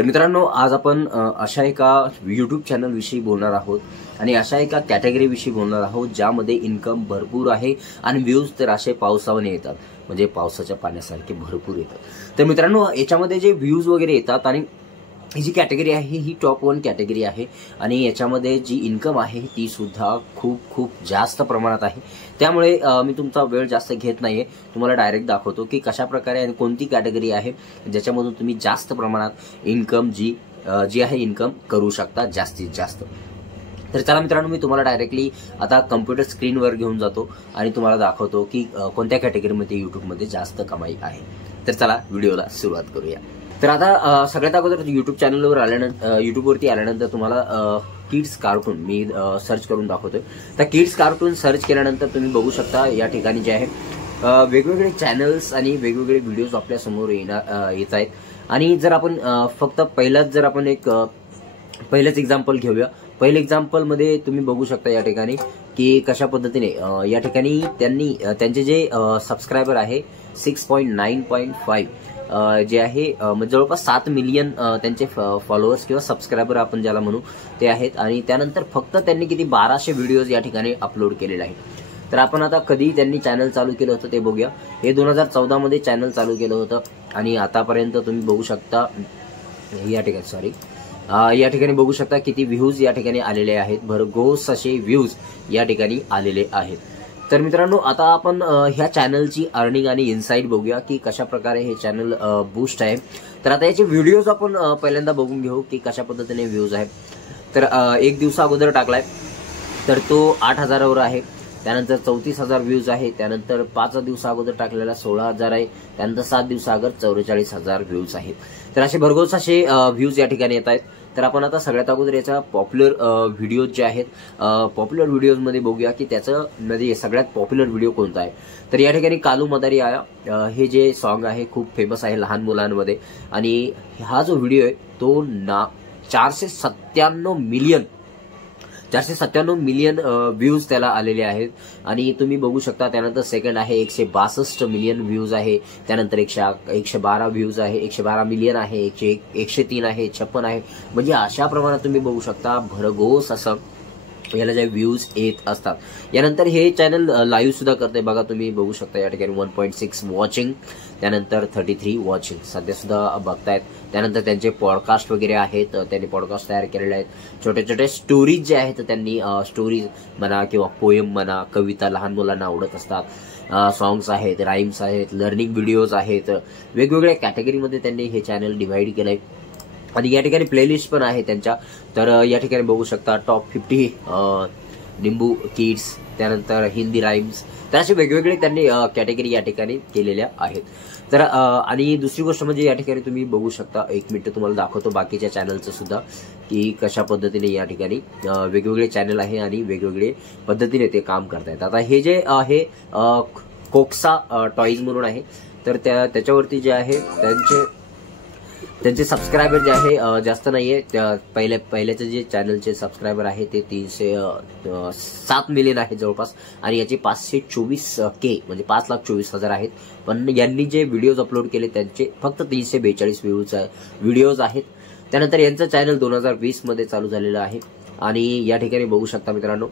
तर मित्रांनो, आज आपण अशा एका यूट्यूब चॅनल विषयी बोलणार आहोत आणि अशा एका कॅटेगरी विषयी बोलणार आहोत ज्यामध्ये इन्कम भरपूर आहे आणि व्ह्यूज तर असे पावसाने येतात, म्हणजे पावसाच्या पाण्यासारखे भरपूर येतात। तर मित्रांनो, याच्यामध्ये जे व्ह्यूज वगैरे येतात आणि ही जी कॅटेगरी आहे ही टॉप 1 कॅटेगरी आहे आणि याच्यामध्ये जी इन्कम आहे ती सुद्धा खूप खूप जास्त प्रमाणात आहे। त्यामुळे मी तुमचा वेळ जास्त घेत नाहीये, तुम्हाला डायरेक्ट दाखवतो की कशा प्रकारे आणि कोणती कॅटेगरी आहे ज्याच्यामधून तुम्ही जास्त प्रमाणात इन्कम जी आहे इन्कम करू शकता जास्तीत जास्त। तर चला मित्रांनो, मी तुम्हाला डायरेक्टली आता कम्प्युटर स्क्रीनवर घेऊन जातो आणि तुम्हाला दाखवतो की कोणत्या कॅटेगरीमध्ये यूट्यूबमध्ये जास्त कमाई आहे। तर चला व्हिडिओला सुरुवात करूया। तर आता सगळ्यात अगोदर यूट्यूब चॅनलवर आल्यानंतर यूट्यूबवरती आल्यानंतर तुम्हाला किड्स कार्टून मी सर्च करून दाखवतोय। तर किड्स कार्टून सर्च केल्यानंतर तुम्ही बघू शकता या ठिकाणी जे आहे वेगवेगळे चॅनल्स आणि वेगवेगळे व्हिडिओज आपल्या समोर येत आहेत। आणि जर आपण फक्त पहिलंच एक्झाम्पल घेऊया। पहिलं एक्झाम्पल मध्ये तुम्ही बघू शकता या ठिकाणी की कशा पद्धतीने या ठिकाणी त्यांचे जे सबस्क्रायबर आहे 6.9.5 जे आहे म्हणजे जवळपास 7 मिलियन त्यांचे फॉलोअर्स किंवा सबस्क्रायबर आपण ज्याला म्हणू ते आहेत। आणि त्यानंतर फक्त त्यांनी किती 1200 व्हिडिओज या ठिकाणी अपलोड केलेले आहेत। तर आपण आता कधी त्यांनी चॅनल चालू केलं होतं ते बघूया। हे 2014 मध्ये चॅनल चालू केलं होतं आणि आतापर्यंत तुम्ही बघू शकता या ठिकाणी बघू शकता किती व्ह्यूज या ठिकाणी आलेले आहेत, भरघोस असे व्ह्यूज या ठिकाणी आलेले आहेत। तर मित्रांनो, आता आपण ह्या चॅनलची अर्निंग आणि इनसाइट बघूया की कशा प्रकारे हे चॅनल बूस्ट आहे। तर आता याचे व्हिडिओज आपण पहिल्यांदा बघून घेऊ की कशा पद्धतीने व्ह्यूज आहेत। तर 1 दिवसा अगोदर टाकलाय तर तो 8,000 वर आहे, त्यानंतर 34,000 व्ह्यूज आहे, त्यानंतर 5 दिवसा अगोदर टाकलेला 16,000 आहे, त्यानंतर 7 दिवसा अगोदर 44,000 व्ह्यूज आहेत। तर असे भरघोस असे व्ह्यूज या ठिकाणी येत आहेत। तर आपण आता सगळ्यात अगोदर याचा पॉप्युलर व्हिडिओज जे आहेत पॉप्युलर व्हिडिओजमध्ये बघूया की त्याचं म्हणजे सगळ्यात पॉप्युलर व्हिडिओ कोणता आहे। तर या ठिकाणी कालू मदारी आया हे जे सॉन्ग आहे खूप फेमस आहे लहान मुलांमध्ये आणि हा जो व्हिडिओ आहे तो 497 मिलियन व्ह्यूज त्याला आलेले आहेत। आणि तुम्ही बघू शकता त्यानंतर सेकंड आहे 162 मिलियन व्ह्यूज आहे, त्यानंतर 112 व्ह्यूज आहे, 112 मिलियन आहे, 103 आहे, 56 आहे, म्हणजे अशा प्रमाणात तुम्ही बघू शकता भरघोस असं याला जे व्ह्यूज येत असतात। यानंतर हे चॅनल लाईव्ह सुद्धा करते बघा, तुम्ही बघू शकता या ठिकाणी 1.6 वॉचिंग, त्यानंतर 33 वॉचिंग सध्या सुद्धा बघतायत। त्यानंतर त्यांचे पॉडकास्ट वगैरे आहेत, त्यांनी पॉडकास्ट तयार केलेले आहेत। छोटे छोटे स्टोरीज जे आहेत त्यांनी स्टोरीज म्हणा किंवा पोएम म्हणा, कविता लहान मुलांना आवडत असतात, सॉंग्स आहेत, राईम्स आहेत, लर्निंग व्हिडिओज आहेत, वेगवेगळ्या कॅटेगरीमध्ये त्यांनी हे चॅनल डिव्हाइड केलंय। आणि या ठिकाणी प्लेलिस्ट पण आहे त्यांच्या। तर या ठिकाणी बघू शकता टॉप 50 निंबू किड्स, त्यानंतर हिंदी राईम्स, तर असे वेगवेगळे त्यांनी कॅटेगरी या ठिकाणी केलेल्या आहेत। तर आणि दुसरी गोष्ट म्हणजे या ठिकाणी तुम्ही बघू शकता, 1 मिनिट तुम्हाला दाखवतो बाकीच्या चॅनलचं सुद्धा की कशा पद्धतीने या ठिकाणी वेगवेगळे चॅनल आहे आणि वेगवेगळे पद्धतीने ते काम करतायत। आता हे जे आहे कोक्सा टॉईज म्हणून आहे, तर त्याच्यावरती जे आहे त्यांचे सबस्क्रायबर जे आहे जास्त नाहीये। पहिल्याचे जे चॅनलचे सबस्क्रायबर आहे ते 307 मिलियन आहे जवळपास, आणि याचे 524K म्हणजे 5,24,000 आहेत। पण यांनी जे व्हिडिओज अपलोड केले त्यांचे फक्त 342 व्हिडिओज आहेत। त्यानंतर यांचं चॅनल 2020 मध्ये चालू झालेलं आहे। आणि या ठिकाणी बघू शकता मित्रांनो,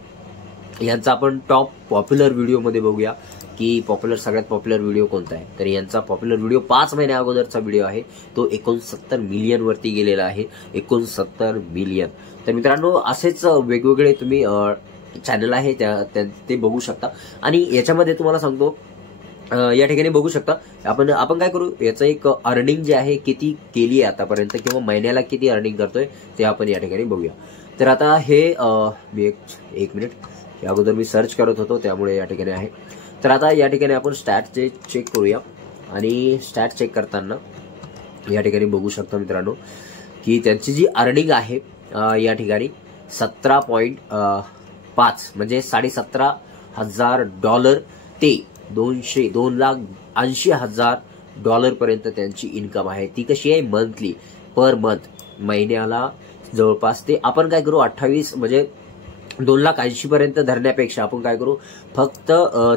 यांचा आपण टॉप पॉप्युलर व्हिडिओ मध्ये बघूया की सगळ्यात पॉप्युलर व्हिडिओ कोणता आहे। तर यांचा पॉप्युलर व्हिडिओ 5 महिन्या अगोदरचा व्हिडिओ आहे, तो 69 मिलियन वरती गेलेला आहे, 69 मिलियन। तर मित्रांनो, असेच वेगवेगळे तुम्ही चॅनल आहे ते बघू शकता। आणि याच्यामध्ये तुम्हाला सांगतो या ठिकाणी बघू शकता आपण काय करू, याचं एक अर्निंग जे आहे किती केली आहे आतापर्यंत किंवा महिन्याला किती अर्निंग करतोय ते आपण या ठिकाणी बघूया। तर आता हे मी एक मिनिट या अगोदर मी सर्च करत होतो त्यामुळे या ठिकाणी आहे। तर आता या ठिकाणी आपण स्टॅट चेक करूया आणि स्टॅट चेक करताना या ठिकाणी बघू शकता मित्रांनो की त्यांची जी अर्निंग आहे या ठिकाणी 17.5 म्हणजे $17,500 ते $2,80,000 पर्यंत त्यांची इन्कम आहे। ती कशी आहे, मंथली पर मंथ, महिन्याला जवळपास ते आपण काय करू 28 म्हणजे $2,80,000 पर्यंत धरण्यापेक्षा आपण काय करू, फक्त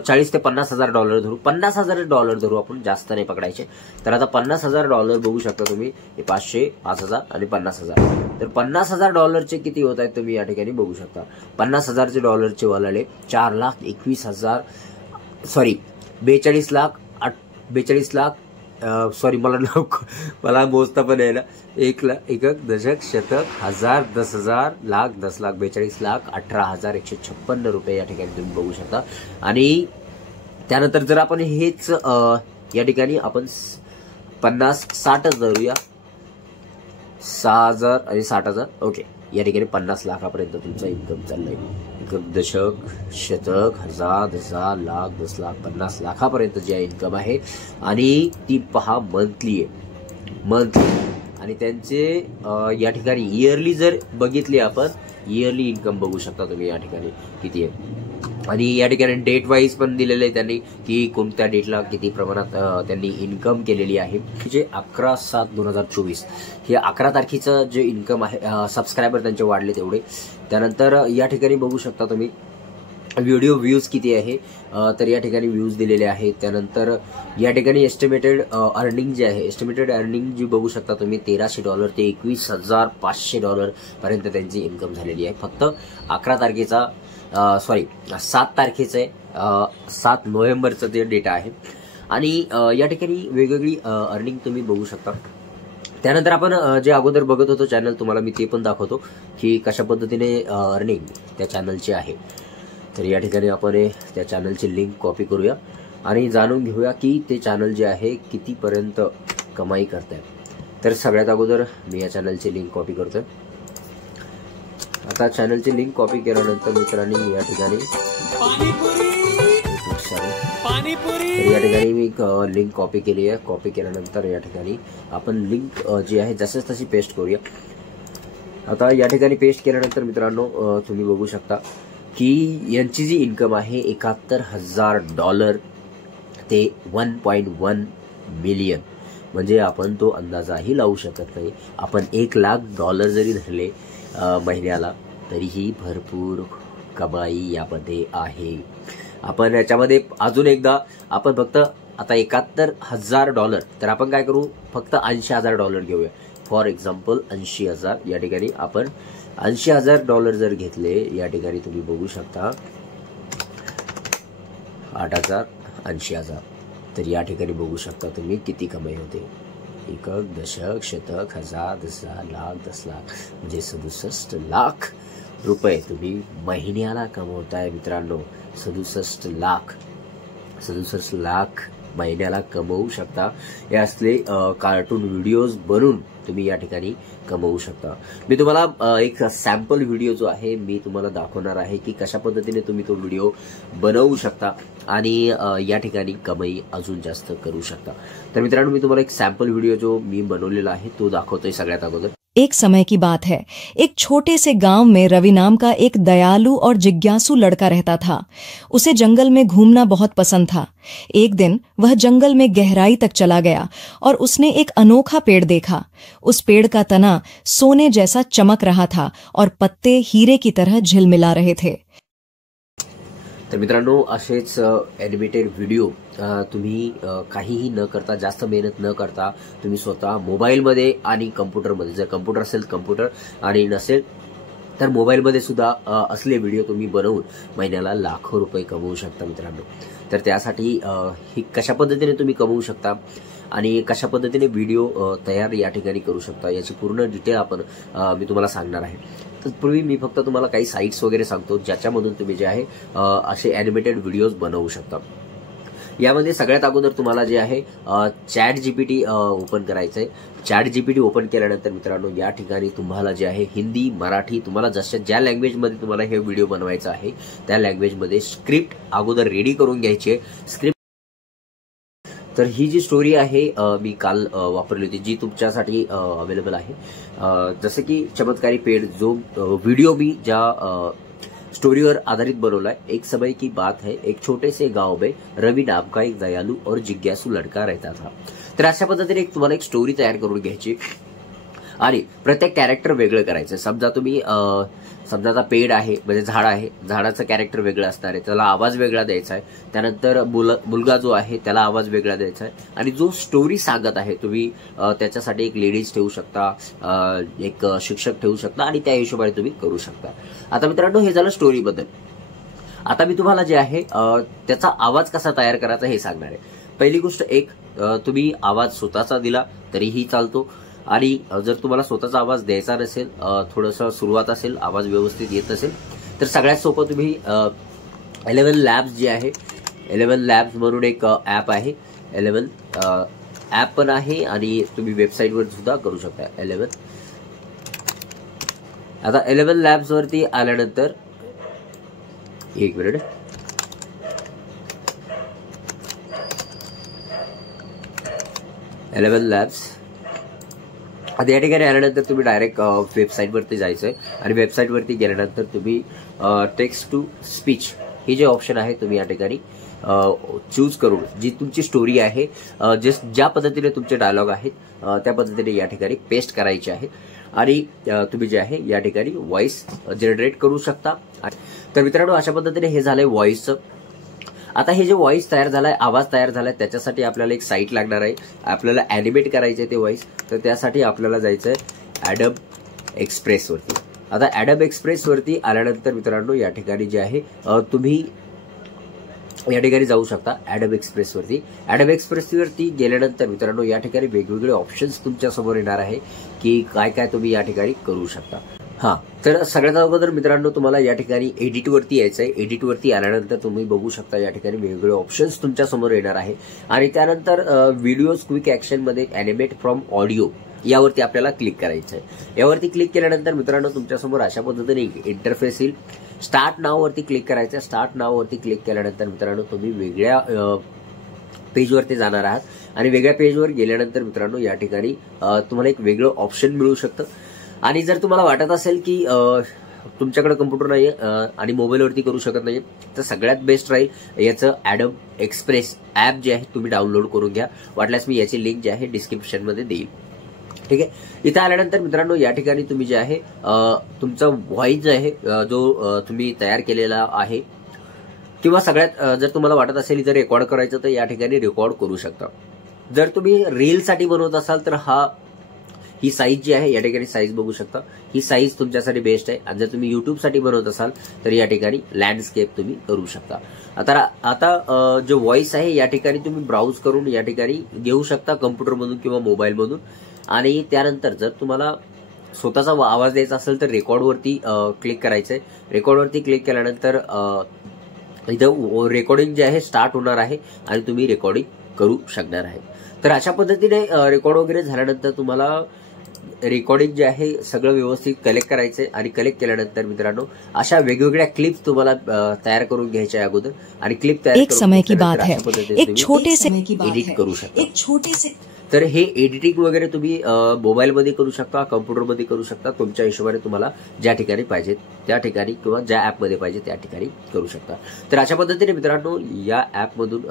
$40,000 ते $50,000 धरू. $50,000 धरू आपण, जास्त नाही पकडायचे. तर आता $50,000 बघू शकता तुम्ही, 500, 5,000 आणि $50,000. तर $50,000 किती होत आहेत तुम्ही या ठिकाणी बघू शकता. $50,000 वाले 4,21,000 सॉरी 42 लाख सॉरी मला मोजता पण आहे ना. 1 दशक, शतक, हजार, 10,000, लाख, 10 लाख, 42 लाख, 18,156 रुपये या ठिकाणी तुम्ही बघू शकता. आणि त्यानंतर जर आपण हेच या ठिकाणी आपण 50-60 धरूया, 6,000 आणि 60,000. ओके, या ठिकाणी 50 लाखापर्यंत तुमचा इन्कम चाललाय. 1 दशक, शतक, हजार, 10,000, लाख, 10 लाख, 50 लाखापर्यंत जे इन्कम आहे. आणि ती पहा मंथली आणि त्यांचे या ठिकाणी इयरली जर बघितली आपण, इयरली इन्कम बघू शकता तुम्ही या ठिकाणी किती आहे. आणि या ठिकाणी डेट वाईज पण दिलेलं आहे त्यांनी की कोणत्या डेटला किती प्रमाणात त्यांनी इन्कम केलेली आहे. जे 11/7/2024 हे 11 तारखेचं जे इन्कम आहे, सबस्क्रायबर त्यांचे वाढले तेवढे. त्यानंतर या ठिकाणी बघू शकता तुम्ही व्हिडिओ व्ह्यूज किती आहे, तर या ठिकाणी व्ह्यूज दिलेले आहेत. त्यानंतर या ठिकाणी एस्टिमेटेड अर्निंग जे आहे, एस्टिमेटेड अर्निंग जी बघू शकता तुम्ही, $1,300 ते $21,500 पर्यंत त्यांची इन्कम झालेली आहे. फक्त 11 तारखेचा 7 तारखेचं 7 नोव्हेंबरचं जे डेटा आहे. आणि या ठिकाणी वेगवेगळी अर्निंग तुम्ही बघू शकता. त्यानंतर आपण जे अगोदर बघत होतो चॅनल, तुम्हाला मी ते पण दाखवतो की कशा पद्धतीने अर्निंग त्या चॅनलची आहे. तर या ठिकाणी आपण त्या चॅनलची लिंक कॉपी करूया आणि जाणून घेऊया की ते चॅनल जे आहे कितीपर्यंत कमाई करत आहे. तर सगळ्यात अगोदर मी या चॅनलची लिंक कॉपी करतोय. आता चॅनलची लिंक कॉपी केल्यानंतर मित्रांनी या ठिकाणी या ठिकाणी मी लिंक कॉपी केली आहे. कॉपी केल्यानंतर या ठिकाणी आपण लिंक जी आहे जसंच तशी पेस्ट करूया. आता या ठिकाणी पेस्ट केल्यानंतर मित्रांनो तुम्ही बघू शकता की यांची जी इन्कम आहे $71,000 ते 1.1 मिलियन, म्हणजे आपण तो अंदाजाही लावू शकत नाही. आपण $1,00,000 जरी धरले महिन्याला तरीही भरपूर कमाई यामध्ये आहे. आपण याच्यामध्ये अजून एकदा आपण फक्त आता $71,000, तर आपण काय करू, फक्त $80,000 घेऊया. फॉर एक्झाम्पल 80,000, या ठिकाणी आपण $80,000 जर घेतले, या ठिकाणी तुम्ही बघू शकता 8,000, 80,000. तर या ठिकाणी बघू शकता तुम्ही किती कमाई होते. 1 दशक, शतक, हजार, 10,000, लाख, 10 लाख, म्हणजे 67 लाख रुपये तुम्ही महिन्याला कमवताय मित्रांनो. 67 लाख महिन्याला कमवू शकता. हे असले कार्टून व्हिडिओज बनवून तुम्ही या ठिकाणी कमवू शकता. मी तुम्हाला एक सॅम्पल व्हिडिओ जो आहे मी तुम्हाला दाखवणार आहे की कशा पद्धतीने तुम्ही तो व्हिडिओ बनवू शकता आणि या ठिकाणी कमाई अजून जास्त करू शकता. तर मित्रांनो, मी तुम्हाला एक सॅम्पल व्हिडिओ जो मी बनवलेला आहे तो दाखवतोय सगळ्यात अगोदर. एक समय की बात है, एक छोटे से गांव में रवि नाम का एक दयालु और जिज्ञासु लड़का रहता था. उसे जंगल में घूमना बहुत पसंद था. एक दिन वह जंगल में गहराई तक चला गया और उसने एक अनोखा पेड़ देखा. उस पेड़ का तना सोने जैसा चमक रहा था और पत्ते हीरे की तरह झिलमिला रहे थे. तर मित्रांनो, असेच ॲनिमेटेड व्हिडिओ तुम्ही काहीही न करता, जास्त मेहनत न करता, तुम्ही स्वतः मोबाईलमध्ये आणि कम्प्युटरमध्ये, जर कम्प्युटर असेल कम्प्युटर आणि नसेल तर मोबाईलमध्ये सुद्धा असले व्हिडिओ तुम्ही बनवून महिन्याला लाखो रुपये कमवू शकता मित्रांनो. तर त्यासाठी ही कशा पद्धतीने तुम्ही कमवू शकता आणि कशा पद्धतीने व्हिडिओ तयार या ठिकाणी करू शकता याची पूर्ण डिटेल आपण मी तुम्हाला सांगणार आहे. तत्पूर्वी मी फक्त तुम्हाला काही साईट्स वगैरे सांगतो ज्याच्यामधून तुम्ही जे आहे असे ॲनिमेटेड व्हिडिओज बनवू शकता. यामध्ये सगळ्यात अगोदर तुम्हाला जे आहे चॅट जीपीटी ओपन करायचं आहे. चॅट जीपीटी ओपन केल्यानंतर मित्रांनो या ठिकाणी तुम्हाला जे आहे हिंदी, मराठी, तुम्हाला ज्या लँग्वेजमध्ये तुम्हाला हे व्हिडिओ बनवायचा आहे त्या लँग्वेजमध्ये स्क्रिप्ट अगोदर रेडी करून घ्यायची आहे. स्क्रिप्ट तर ही जी स्टोरी आहे मी काल वापरली होती, जी तुमच्यासाठी अवेलेबल आहे. जसं की चमत्कारी पेड़, जो व्हिडिओ मी ज्या स्टोरीवर आधारित बनवला है. एक समय की बात है, एक छोटे से गांव में रवि नाम का एक दयालु और जिज्ञासु लड़का रहता था. तर अशा पद्धतीने तुम्हाला एक स्टोरी तयार करून घ्यायची. आणि प्रत्येक कॅरेक्टर वेगळं करायचं. समजा तुम्ही समजा आता पेड आहे म्हणजे झाड आहे, झाडाचं कॅरेक्टर वेगळं असणार आहे, त्याला आवाज वेगळा द्यायचा आहे. त्यानंतर मुलगा जो आहे त्याला आवाज वेगळा द्यायचा आहे. आणि जो स्टोरी सांगत आहे तुम्ही त्याच्यासाठी एक लेडीज ठेवू शकता, एक शिक्षक ठेवू शकता आणि त्या हिशोबाने तुम्ही करू शकता. आता मित्रांनो हे झालं स्टोरीबद्दल. आता मी तुम्हाला जे आहे त्याचा आवाज कसा तयार करायचा हे सांगणार आहे. पहिली गोष्ट एक, तुम्ही आवाज स्वतःचा दिला तरीही चालतो. आणि जर तुम्हाला स्वतःचा आवाज द्यायचा नसेल, थोडंसं सुरुवात असेल, आवाज व्यवस्थित येत असेल, तर सगळ्यात सोपं तुम्ही 11 लॅब्स जे आहे, 11 लॅब्स म्हणून एक ॲप आहे. 11 ॲप पण आहे आणि तुम्ही वेबसाईटवर सुद्धा करू शकता 11. आता 11 लॅब्स वरती आल्यानंतर एक मिनिट, इलेव्हन लॅब्स. आता या ठिकाणी आल्यानंतर तुम्ही डायरेक्ट वेबसाईटवरती जायचंय आणि वेबसाईटवरती गेल्यानंतर तुम्ही टेक्स्ट टू स्पीच ही जे ऑप्शन आहे तुम्ही या ठिकाणी चूज करून जी तुमची स्टोरी आहे, ज्या पद्धतीने तुमचे डायलॉग आहेत त्या पद्धतीने या ठिकाणी पेस्ट करायचे आहे आणि तुम्ही जे आहे या ठिकाणी व्हॉइस जनरेट करू शकता. तर मित्रांनो अशा पद्धतीने हे झालंय व्हॉइसचं. आता हे जे व्हॉइस तयार झालाय, आवाज तयार झालाय, त्याच्यासाठी आपल्याला एक साईट लागणार आहे. आपल्याला अॅनिमेट करायचे ते व्हॉइस. तर त्यासाठी आपल्याला जायचंय ॲडब एक्सप्रेस वरती. आता ॲडब एक्सप्रेस वरती आल्यानंतर मित्रांनो या ठिकाणी जे आहे तुम्ही या ठिकाणी जाऊ शकता ॲडब एक्सप्रेस वरती. ॲडब एक्सप्रेस वरती गेल्यानंतर मित्रांनो या ठिकाणी वेगवेगळे ऑप्शन्स तुमच्या समोर येणार आहे की काय काय तुम्ही या ठिकाणी करू शकता. तर सगळ्यात अगोदर मित्रांनो तुम्हाला या ठिकाणी एडिट वरती यायचंय. एडिट वरती आल्यानंतर तुम्ही बघू शकता या ठिकाणी वेगवेगळे ऑप्शन्स तुमच्या समोर येणार आहे आणि त्यानंतर व्हिडिओज क्विक ऍक्शन मध्ये अॅनिमेट फ्रॉम ऑडिओ यावरती आपल्याला क्लिक करायचं आहे. यावरती क्लिक केल्यानंतर मित्रांनो तुमच्यासमोर अशा पद्धतीने इंटरफेस येईल. स्टार्ट नाव वरती क्लिक करायचं. स्टार्ट नाव वरती क्लिक केल्यानंतर मित्रांनो तुम्ही वेगळ्या पेजवरती जाणार आहात आणि वेगळ्या पेजवर गेल्यानंतर मित्रांनो या ठिकाणी तुम्हाला एक वेगळं ऑप्शन मिळू शकतं. आणि जर तुम्हाला वाटत असेल की तुमच्याकडे कम्प्युटर नाहीये आणि मोबाईलवरती करू शकत नाहीये, तर सगळ्यात बेस्ट राहील याचं ॲडब एक्सप्रेस ॲप जे आहे तुम्ही डाउनलोड करून घ्या. वाटल्यास मी याची लिंक जी आहे डिस्क्रिप्शनमध्ये देईल. ठीक आहे. इथे आल्यानंतर मित्रांनो या ठिकाणी तुम्ही जे आहे तुमचा व्हॉइस जे आहे जो तुम्ही तयार केलेला आहे किंवा सगळ्यात जर तुम्हाला वाटत असेल इथं रेकॉर्ड करायचं तर या ठिकाणी रेकॉर्ड करू शकता. जर तुम्ही रीलसाठी बनवत असाल तर ही साईज जी आहे या ठिकाणी साईज बघू शकता. ही साईज तुमच्यासाठी बेस्ट आहे. आणि जर तुम्ही युट्यूबसाठी बनवत असाल तर या ठिकाणी लँडस्केप तुम्ही करू शकता. आता जो व्हॉइस आहे या ठिकाणी तुम्ही ब्राउज करून या ठिकाणी घेऊ शकता कम्प्युटरमधून किंवा मोबाईलमधून. आणि त्यानंतर जर तुम्हाला स्वतःचा आवाज द्यायचा असेल तर रेकॉर्डवरती क्लिक करायचंय. रेकॉर्डवरती क्लिक केल्यानंतर इथं रेकॉर्डिंग जे आहे स्टार्ट होणार आहे आणि तुम्ही रेकॉर्डिंग करू शकणार आहे. तर अशा पद्धतीने रेकॉर्ड वगैरे झाल्यानंतर तुम्हाला रेकॉर्डिंग जे आहे सगळं व्यवस्थित कलेक्ट करायचंय आणि कलेक्ट केल्यानंतर मित्रांनो अशा वेगवेगळ्या क्लिप्स तुम्हाला तयार करून घ्यायच्या अगोदर आणि क्लिप तयार एक समय की बात है, एक छोटे से एडिट करू शकता. तर हे एडिटिंग वगैरे तुम्ही मोबाईलमध्ये करू शकता, कम्प्युटरमध्ये करू शकता. तुमच्या हिशोबाने तुम्हाला ज्या ठिकाणी पाहिजे त्या ठिकाणी किंवा ज्या ऍपमध्ये पाहिजे त्या ठिकाणी करू शकता. तर अशा पद्धतीने मित्रांनो या ऍपमधून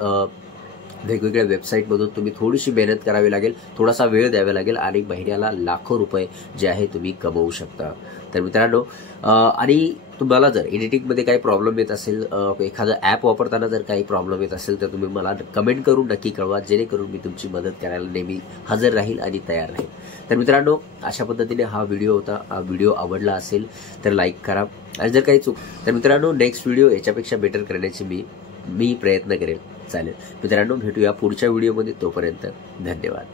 वेगवेगळ्या वेबसाईटमधून तुम्ही थोडीशी मेहनत करावी लागेल, थोडासा वेळ द्यावा लागेल आणि महिन्याला लाखो रुपये जे आहे तुम्ही कमवू शकता. तर मित्रांनो आणि तुम्हाला जर एडिटिंगमध्ये काही प्रॉब्लेम येत असेल, एखादं ॲप वापरताना जर काही प्रॉब्लेम येत असेल तर तुम्ही मला कमेंट करून नक्की कळवा, जेणेकरून मी तुमची मदत करायला नेहमी हजर राहील आणि तयार राहील. तर मित्रांनो अशा पद्धतीने हा व्हिडिओ होता. हा व्हिडिओ आवडला असेल तर लाईक करा आणि जर काही तर मित्रांनो नेक्स्ट व्हिडिओ याच्यापेक्षा बेटर करण्याची मी प्रयत्न करेल. चालेल मित्रांनो, भेटूया पुढच्या व्हिडिओमध्ये. तोपर्यंत धन्यवाद.